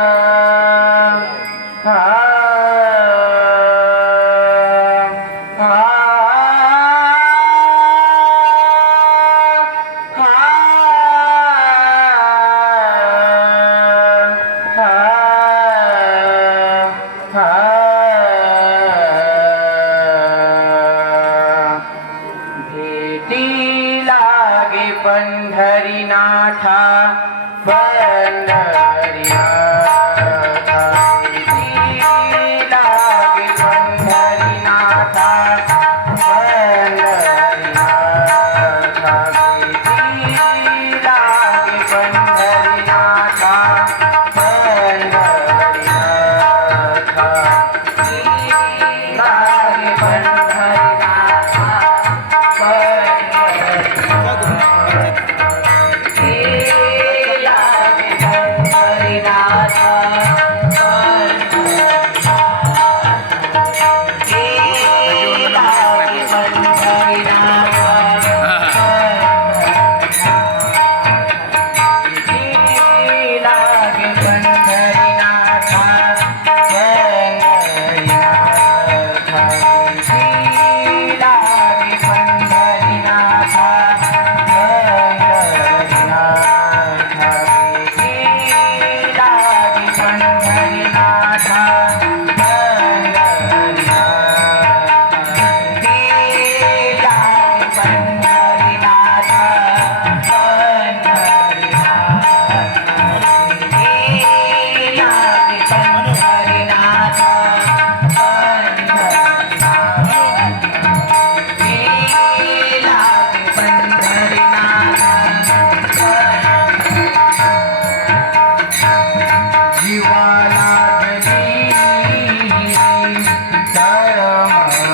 Ah. ah. I am.